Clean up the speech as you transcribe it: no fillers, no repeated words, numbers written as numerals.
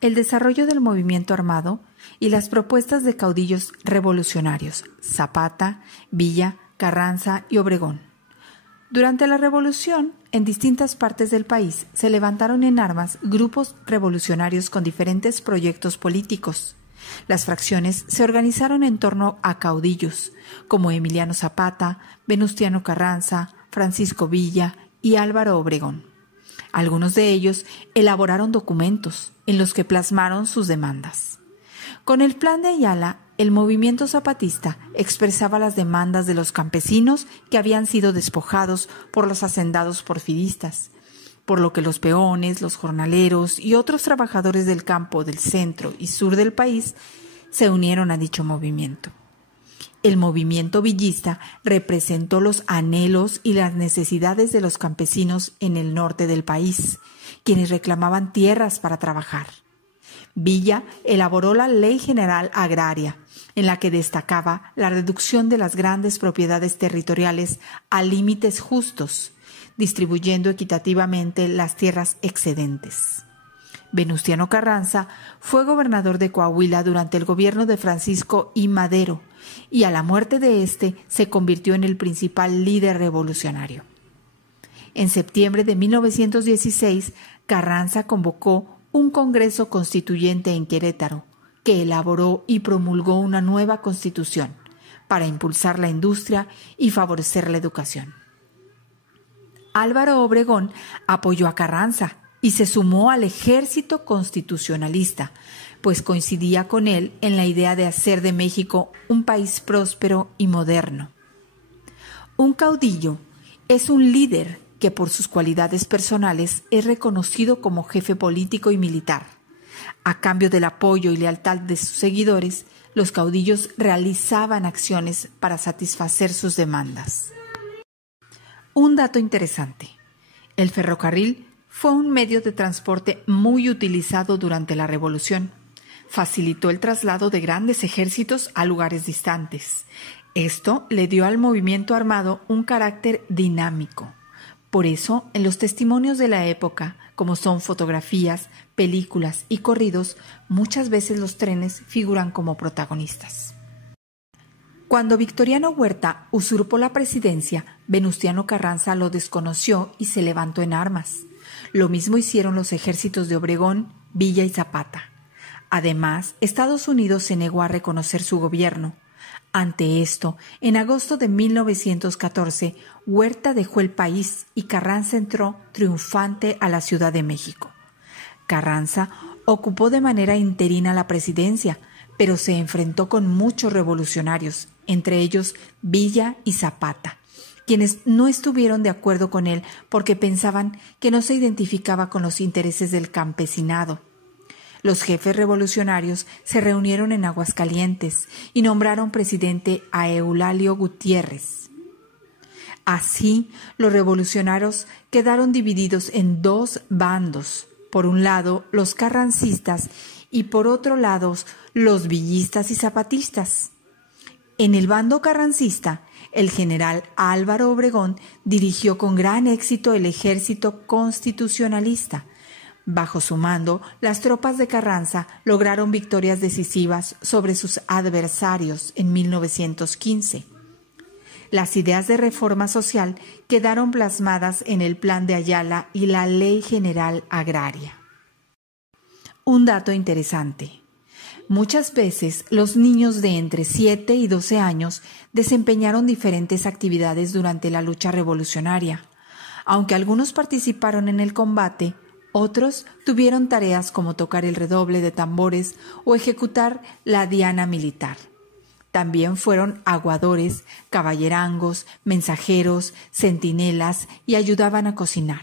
el desarrollo del movimiento armado y las propuestas de caudillos revolucionarios Zapata, Villa, Carranza y Obregón. Durante la revolución, en distintas partes del país se levantaron en armas grupos revolucionarios con diferentes proyectos políticos. Las fracciones se organizaron en torno a caudillos como Emiliano Zapata, Venustiano Carranza, Francisco Villa y Álvaro Obregón. Algunos de ellos elaboraron documentos en los que plasmaron sus demandas. Con el Plan de Ayala, el movimiento zapatista expresaba las demandas de los campesinos que habían sido despojados por los hacendados porfiristas, por lo que los peones, los jornaleros y otros trabajadores del campo del centro y sur del país se unieron a dicho movimiento. El movimiento villista representó los anhelos y las necesidades de los campesinos en el norte del país, quienes reclamaban tierras para trabajar. Villa elaboró la Ley General Agraria, en la que destacaba la reducción de las grandes propiedades territoriales a límites justos, distribuyendo equitativamente las tierras excedentes. Venustiano Carranza fue gobernador de Coahuila durante el gobierno de Francisco I. Madero y a la muerte de éste se convirtió en el principal líder revolucionario. En septiembre de 1916, Carranza convocó un Congreso Constituyente en Querétaro, que elaboró y promulgó una nueva Constitución para impulsar la industria y favorecer la educación. Álvaro Obregón apoyó a Carranza y se sumó al ejército constitucionalista, pues coincidía con él en la idea de hacer de México un país próspero y moderno. Un caudillo es un líder que por sus cualidades personales es reconocido como jefe político y militar. A cambio del apoyo y lealtad de sus seguidores, los caudillos realizaban acciones para satisfacer sus demandas. Un dato interesante: el ferrocarril fue un medio de transporte muy utilizado durante la Revolución. Facilitó el traslado de grandes ejércitos a lugares distantes. Esto le dio al movimiento armado un carácter dinámico. Por eso, en los testimonios de la época, como son fotografías, películas y corridos, muchas veces los trenes figuran como protagonistas. Cuando Victoriano Huerta usurpó la presidencia, Venustiano Carranza lo desconoció y se levantó en armas. Lo mismo hicieron los ejércitos de Obregón, Villa y Zapata. Además, Estados Unidos se negó a reconocer su gobierno. Ante esto, en agosto de 1914, Huerta dejó el país y Carranza entró triunfante a la Ciudad de México. Carranza ocupó de manera interina la presidencia, pero se enfrentó con muchos revolucionarios, entre ellos Villa y Zapata, quienes no estuvieron de acuerdo con él porque pensaban que no se identificaba con los intereses del campesinado. Los jefes revolucionarios se reunieron en Aguascalientes y nombraron presidente a Eulalio Gutiérrez. Así, los revolucionarios quedaron divididos en dos bandos. Por un lado, los carrancistas y por otro lado, los villistas y zapatistas. En el bando carrancista, el general Álvaro Obregón dirigió con gran éxito el ejército constitucionalista. Bajo su mando, las tropas de Carranza lograron victorias decisivas sobre sus adversarios en 1915. Las ideas de reforma social quedaron plasmadas en el Plan de Ayala y la Ley General Agraria. Un dato interesante: muchas veces los niños de entre 7 y 12 años desempeñaron diferentes actividades durante la lucha revolucionaria. Aunque algunos participaron en el combate, otros tuvieron tareas como tocar el redoble de tambores o ejecutar la diana militar. También fueron aguadores, caballerangos, mensajeros, centinelas y ayudaban a cocinar.